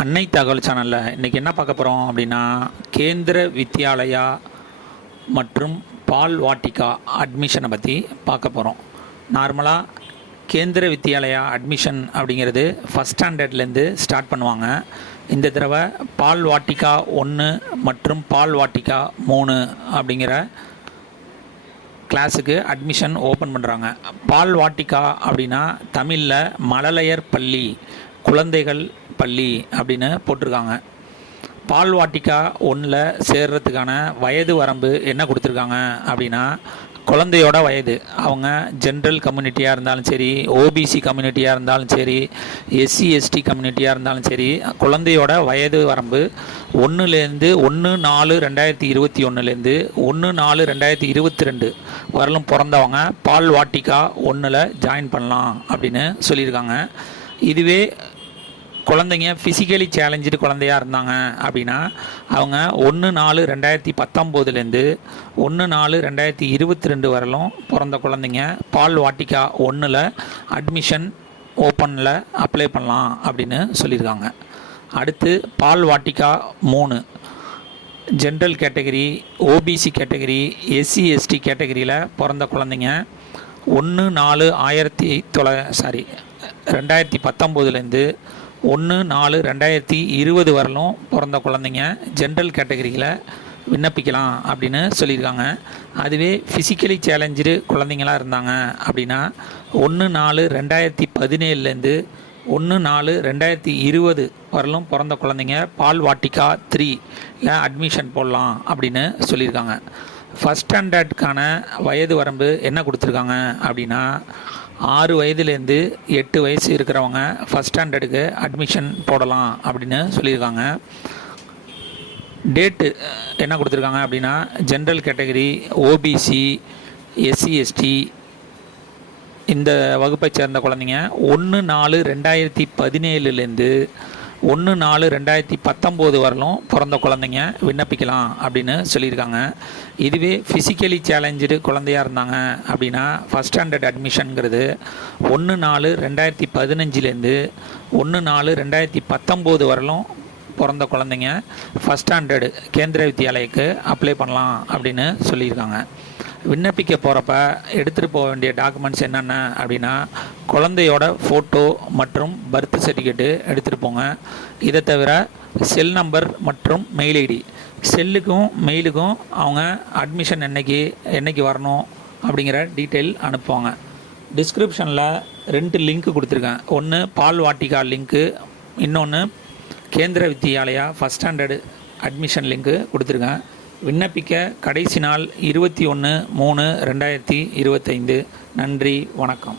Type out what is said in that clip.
அன்னை தகவல் சேனலில் இன்றைக்கி என்ன பார்க்க போகிறோம் அப்படின்னா, கேந்திர வித்யாலயா மற்றும் பால் வாட்டிகா அட்மிஷனை பற்றி பார்க்க போகிறோம். நார்மலாக கேந்திர வித்யாலயா அட்மிஷன் அப்படிங்கிறது ஃபஸ்ட் ஸ்டாண்டர்ட்லேருந்து ஸ்டார்ட் பண்ணுவாங்க. இந்த தடவை பால் வாட்டிகா 1 மற்றும் பால் வாட்டிகா 3 அப்படிங்கிற கிளாஸுக்கு அட்மிஷன் ஓப்பன் பண்ணுறாங்க. பால் வாட்டிகா அப்படின்னா தமிழில் மழலையர் பள்ளி, குழந்தைகள் பள்ளி அப்படின்னு போட்டிருக்காங்க. பால் வாட்டிகா 1ல் சேர்றதுக்கான வயது வரம்பு என்ன கொடுத்துருக்காங்க அப்படின்னா, குழந்தையோட வயது, அவங்க ஜென்ரல் கம்யூனிட்டியாக இருந்தாலும் சரி, ஓபிசி கம்யூனிட்டியாக இருந்தாலும் சரி, எஸ்சி எஸ்டி கம்யூனிட்டியாக இருந்தாலும் சரி, குழந்தையோட வயது வரம்பு 1/4/2021 1/4/2022 வரலும் பிறந்தவங்க பால் வாட்டிகா 1ல் ஜாயின் பண்ணலாம் அப்படின்னு சொல்லியிருக்காங்க. இதுவே குழந்தைங்க ஃபிசிக்கலி சேலஞ்சு குழந்தையாக இருந்தாங்க அப்படின்னா, அவங்க 1/4/2019 1/4/2022 வரலும் பிறந்த குழந்தைங்க பால் வாட்டிகா 1ல் அட்மிஷன் ஓப்பனில் அப்ளை பண்ணலாம் அப்படின்னு சொல்லியிருக்காங்க. அடுத்து Bal Vatika 3 general category, OBC category, SC ST கேட்டகரியில் பிறந்த குழந்தைங்க 1/4/2019 1/4/2020 வரலும் பிறந்த குழந்தைங்க ஜென்ரல் கேட்டகரியில் விண்ணப்பிக்கலாம் அப்படின்னு சொல்லியிருக்காங்க. அதுவே ஃபிசிக்கலி சேலஞ்சு குழந்தைங்களாக இருந்தாங்க அப்படின்னா 1/4/2017 1/4/2020 வரலும் பிறந்த குழந்தைங்க பால் வாட்டிகா 3ல் அட்மிஷன் போடலாம் அப்படின்னு சொல்லியிருக்காங்க. ஃபஸ்ட் ஸ்டாண்டர்டுக்கான வயது வரம்பு என்ன கொடுத்துருக்காங்க அப்படின்னா, 6 வயதுலேருந்து 8 வயசு இருக்கிறவங்க ஃபஸ்ட் ஸ்டாண்டர்டுக்கு அட்மிஷன் போடலாம் அப்படின்னு சொல்லியிருக்காங்க. டேட்டு என்ன கொடுத்துருக்காங்க அப்படின்னா, general category, OBC, SC ST இந்த வகுப்பை சேர்ந்த குழந்தைங்க 1/4/2017 1/4/2019 வரலும் பிறந்த குழந்தைங்க விண்ணப்பிக்கலாம் அப்படின்னு சொல்லியிருக்காங்க. இதுவே ஃபிசிக்கலி சேலஞ்சு குழந்தையாக இருந்தாங்க அப்படின்னா, ஃபஸ்ட் ஸ்டாண்டர்ட் அட்மிஷனுங்கிறது 1/4/2015 1/4/2019 வரலும் பிறந்த குழந்தைங்க ஃபஸ்ட் ஸ்டாண்டர்டு கேந்திர வித்யாலயக்கு அப்ளை பண்ணலாம் அப்படின்னு சொல்லியிருக்காங்க. விண்ணப்பிக்க போகிறப்ப எடுத்துகிட்டு போக வேண்டிய டாக்குமெண்ட்ஸ் என்னென்ன அப்படின்னா, குழந்தையோட ஃபோட்டோ மற்றும் பர்த் சர்டிஃபிகேட்டு எடுத்துகிட்டு போங்க. இதை தவிர செல் நம்பர் மற்றும் மெயில் ஐடி, செல்லுக்கும் மெயிலுக்கும் அவங்க அட்மிஷன் என்னைக்கு வரணும் அப்படிங்கிற டீட்டெயில் அனுப்புவாங்க. டிஸ்கிரிப்ஷனில் 2 லிங்க் கொடுத்துருக்கேன். ஒன்று பால் வாட்டிகா லிங்க்கு, இன்னொன்று கேந்திர Vidyalaya first standard admission link கொடுத்துருக்கேன். விண்ணப்பிக்க கடைசி நாள் 21/3/2025. நன்றி, வணக்கம்.